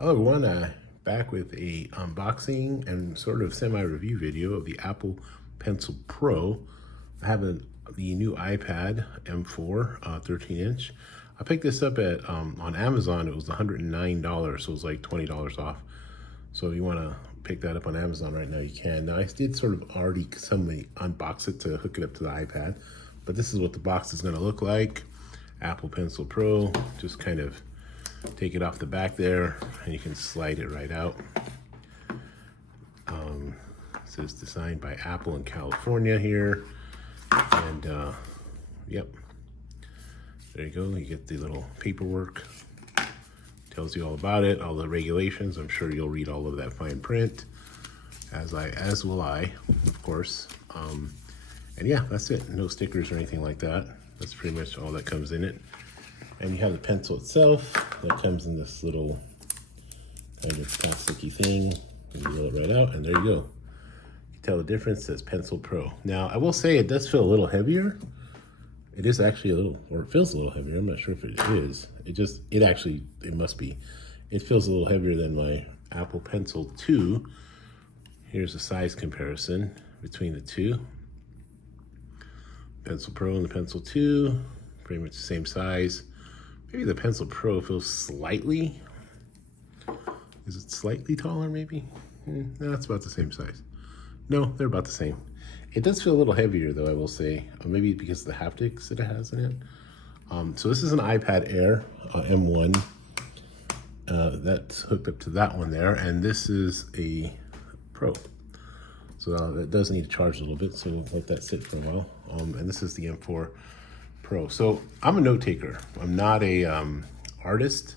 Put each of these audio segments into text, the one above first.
Hello everyone, back with a unboxing and sort of semi-review video of the Apple Pencil Pro. I have the new iPad M4 13-inch. I picked this up at on Amazon. It was $109, so it was like $20 off. So if you want to pick that up on Amazon right now, you can. Now I did sort of already somebody unbox it to hook it up to the iPad, but this is what the box is going to look like. Apple Pencil Pro, just kind of take it off the back there and you can slide it right out. It says designed by Apple in California here. And yep, there you go. You get the little paperwork. Tells you all about it, all the regulations. I'm sure you'll read all of that fine print, as will I, of course. And yeah, that's it. No stickers or anything like that. That's pretty much all that comes in it. And you have the pencil itself that comes in this little kind of plasticky thing. You roll it right out, and there you go. You can tell the difference. It says Pencil Pro. Now, I will say it does feel a little heavier. It is actually a little, or it feels a little heavier. I'm not sure if it is. It must be. It feels a little heavier than my Apple Pencil 2. Here's a size comparison between the two. Pencil Pro and the Pencil 2, pretty much the same size. Maybe the Pencil Pro feels slightly, is it slightly taller maybe? No, it's about the same size. No, they're about the same. It does feel a little heavier though, I will say. Maybe because of the haptics that it has in it. So this is an iPad Air M1. That's hooked up to that one there. And this is a Pro. So it does need to charge a little bit, so we'll let that sit for a while. And this is the M4 Pro. So I'm a note taker. I'm not a artist,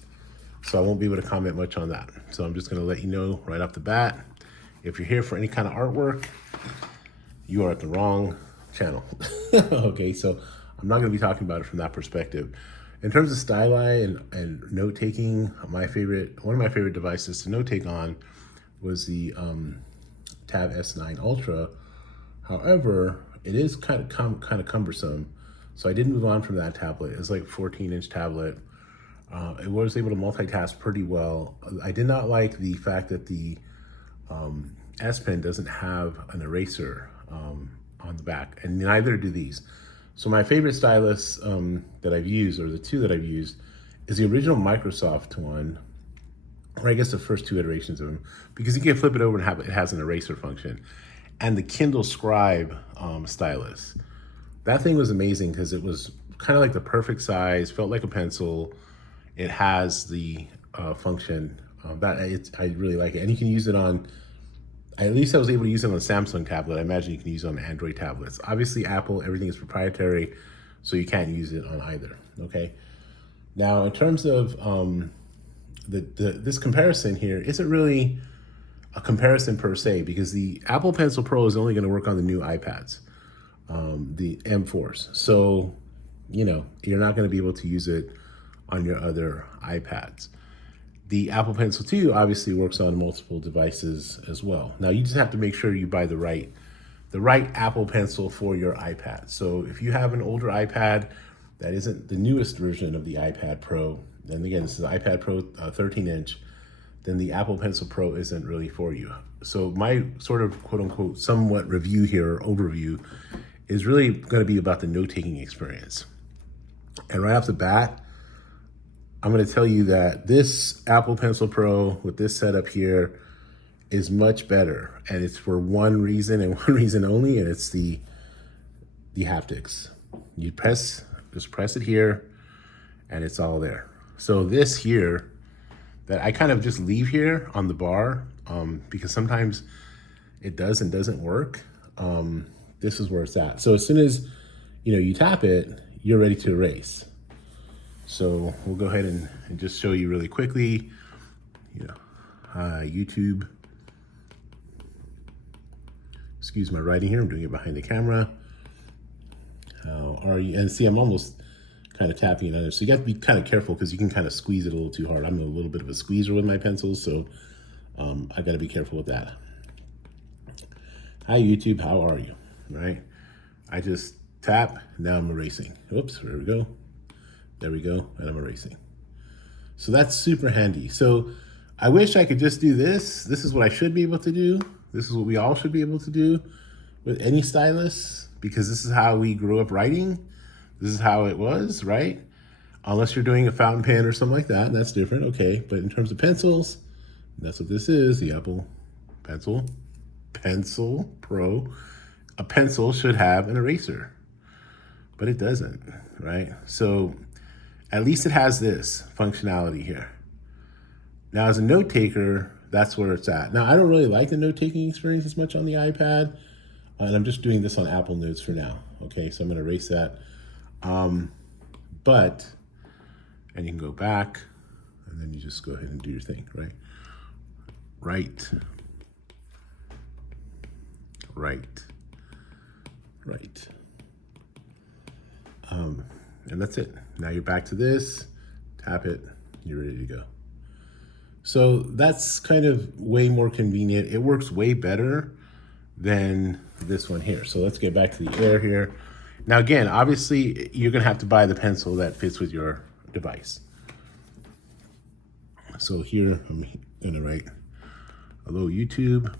so I won't be able to comment much on that. So I'm just gonna let you know right off the bat, if you're here for any kind of artwork, you are at the wrong channel. Okay, so I'm not gonna be talking about it from that perspective. In terms of styli and note taking, one of my favorite devices to note take on was the Tab S9 Ultra. However, it is kind of cumbersome. So I did move on from that tablet. It's like a 14-inch tablet. It was able to multitask pretty well. I did not like the fact that the S Pen doesn't have an eraser on the back, and neither do these. So my favorite stylus that I've used, or the two that I've used, is the original Microsoft one, or I guess the first two iterations of them, because you can flip it over and it has an eraser function. And the Kindle Scribe stylus. That thing was amazing because it was kind of like the perfect size, felt like a pencil. It has the function I really like it. And you can use it on, at least I was able to use it on a Samsung tablet. I imagine you can use it on Android tablets. Obviously Apple, everything is proprietary, so you can't use it on either, okay? Now, in terms of this comparison here isn't really a comparison per se, because the Apple Pencil Pro is only going to work on the new iPads, the M4s. So, you know, you're not going to be able to use it on your other iPads. The Apple Pencil 2 obviously works on multiple devices as well. Now, you just have to make sure you buy the right Apple Pencil for your iPad. So if you have an older iPad that isn't the newest version of the iPad Pro, and again, this is the iPad Pro 13-inch, then the Apple Pencil Pro isn't really for you. So my sort of quote unquote somewhat review here, or overview, is really gonna be about the note-taking experience. And right off the bat, I'm gonna tell you that this Apple Pencil Pro with this setup here is much better. And it's for one reason and one reason only, and it's the haptics. You just press it here, and it's all there. So this here, that I kind of just leave here on the bar, because sometimes it does and doesn't work. This is where it's at. So as soon as you tap it, you're ready to erase. So we'll go ahead and just show you really quickly. YouTube. Excuse my writing here. I'm doing it behind the camera. How are you? And see, I'm almost kind of tapping it under. So you got to be kind of careful because you can kind of squeeze it a little too hard. I'm a little bit of a squeezer with my pencils, so I got to be careful with that. Hi YouTube, how are you? Right? I just tap, now I'm erasing. Oops, there we go. There we go, and I'm erasing. So that's super handy. So I wish I could just do this. This is what I should be able to do. This is what we all should be able to do with any stylus, because this is how we grew up writing. This is how it was, right? Unless you're doing a fountain pen or something like that, that's different, okay. But in terms of pencils, that's what this is, the Apple Pencil Pro. A pencil should have an eraser, but it doesn't, right? So at least it has this functionality here. Now, as a note taker, that's where it's at. Now, I don't really like the note-taking experience as much on the iPad, and I'm just doing this on Apple Notes for now, okay? So I'm gonna erase that. And you can go back, and then you just go ahead and do your thing, right? Right. And that's it. Now you're back to this, tap it, you're ready to go. So that's kind of way more convenient. It works way better than this one here. So let's get back to the Air here. Now again, obviously you're gonna have to buy the pencil that fits with your device. So here I'm gonna write hello YouTube.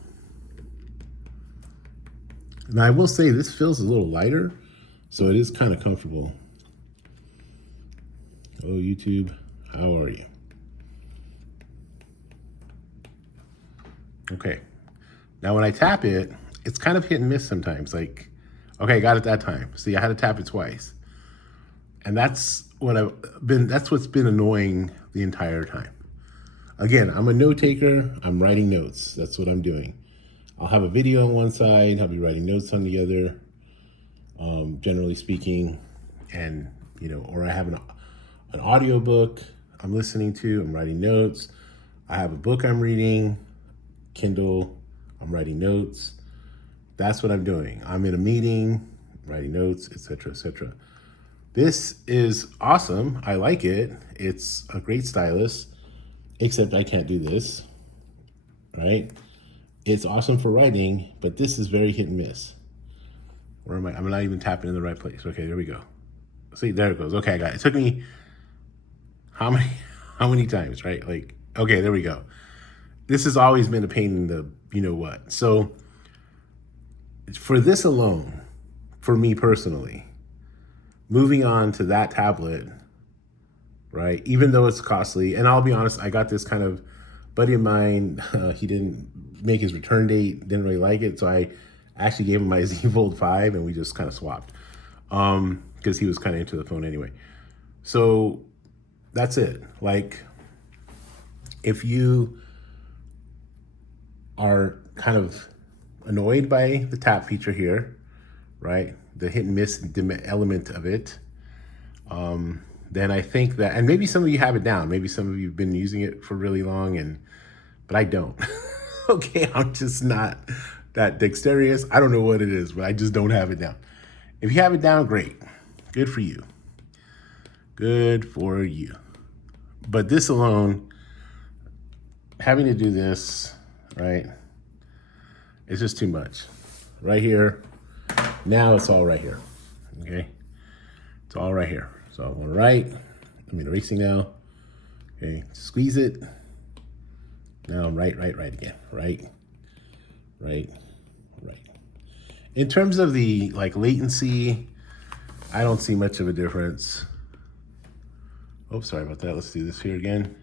Now I will say this feels a little lighter, so it is kind of comfortable. Hello YouTube, how are you? Okay, now when I tap it, it's kind of hit and miss sometimes. Like, okay, I got it that time. See, I had to tap it twice. And that's what's been annoying the entire time. Again, I'm a note taker, I'm writing notes. That's what I'm doing. I'll have a video on one side, I'll be writing notes on the other, generally speaking. And, you know, or I have an audio book I'm listening to, I'm writing notes. I have a book I'm reading, Kindle, I'm writing notes. That's what I'm doing. I'm in a meeting, writing notes, etc., etc. This is awesome. I like it. It's a great stylus, except I can't do this, right? It's awesome for writing, but this is very hit and miss. Where am I? I'm not even tapping in the right place. Okay, there we go. See, there it goes. Okay, I got it. It took me how many times, right? Like, okay, there we go. This has always been a pain in the you know what. So for this alone, for me personally, moving on to that tablet, right? Even though it's costly, and I'll be honest, I got this kind of buddy of mine, he didn't make his return date, didn't really like it. So I actually gave him my Z Fold 5 and we just kind of swapped because he was kind of into the phone anyway. So that's it. Like, if you are kind of annoyed by the tap feature here, right? The hit and miss element of it, then I think that, and maybe some of you have it down. Maybe some of you have been using it for really long, but I don't. Okay, I'm just not that dexterous. I don't know what it is, but I just don't have it down. If you have it down, great. Good for you. Good for you. But this alone, having to do this, right? It's just too much. Right here. Now it's all right here. Okay? It's all right here. So I'm gonna write. I'm erasing now. Okay, squeeze it. Now I'm right again. Right. In terms of the like latency, I don't see much of a difference. Oh, sorry about that. Let's do this here again.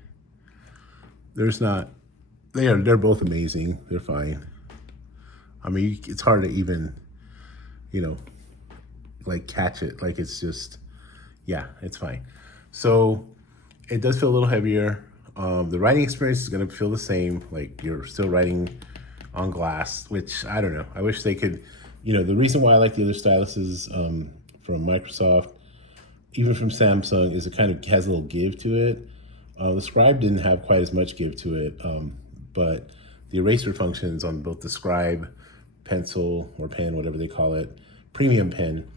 There's not, they're both amazing. They're fine. I mean, it's hard to even, you know, like catch it. Like it's just, yeah, it's fine. So it does feel a little heavier. The writing experience is gonna feel the same. Like you're still writing on glass, which I don't know. I wish they could, you know, the reason why I like the other styluses from Microsoft, even from Samsung, is it kind of has a little give to it. The Scribe didn't have quite as much give to it, but the eraser functions on both the Scribe pencil or pen, whatever they call it, premium pen,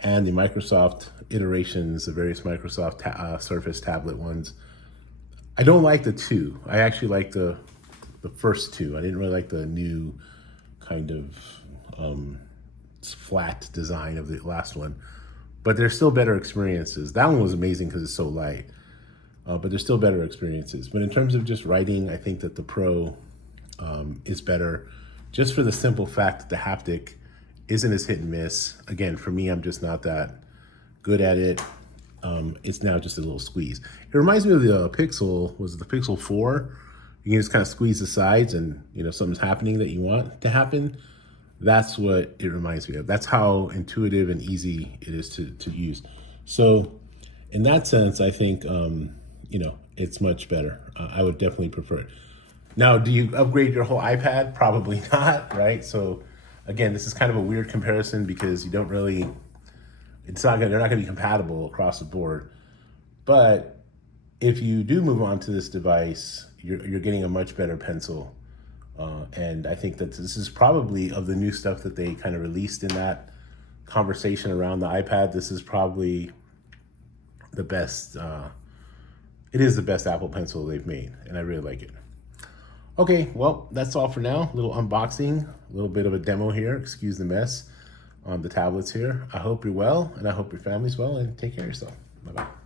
and the Microsoft iterations, the various Microsoft Surface tablet ones. I don't like the two. I actually like the first two. I didn't really like the new kind of flat design of the last one, but they're still better experiences. That one was amazing because it's so light. but there's still better experiences. But in terms of just writing, I think that the Pro is better, just for the simple fact that the haptic isn't as hit and miss. Again, for me, I'm just not that good at it. It's now just a little squeeze. It reminds me of the Pixel, was it the Pixel 4? You can just kind of squeeze the sides and, you know, something's happening that you want to happen. That's what it reminds me of. That's how intuitive and easy it is to use. So in that sense, I think, you know, it's much better. I would definitely prefer it. Now, do you upgrade your whole iPad? Probably not, right? So again, this is kind of a weird comparison because you don't really, they're not gonna be compatible across the board. But if you do move on to this device, you're getting a much better pencil. And I think that this is probably, of the new stuff that they kind of released in that conversation around the iPad, this is probably the best, it is the best Apple Pencil they've made, and I really like it. Okay, well, that's all for now. A little unboxing, a little bit of a demo here. Excuse the mess on the tablets here. I hope you're well, and I hope your family's well, and take care of yourself. Bye-bye.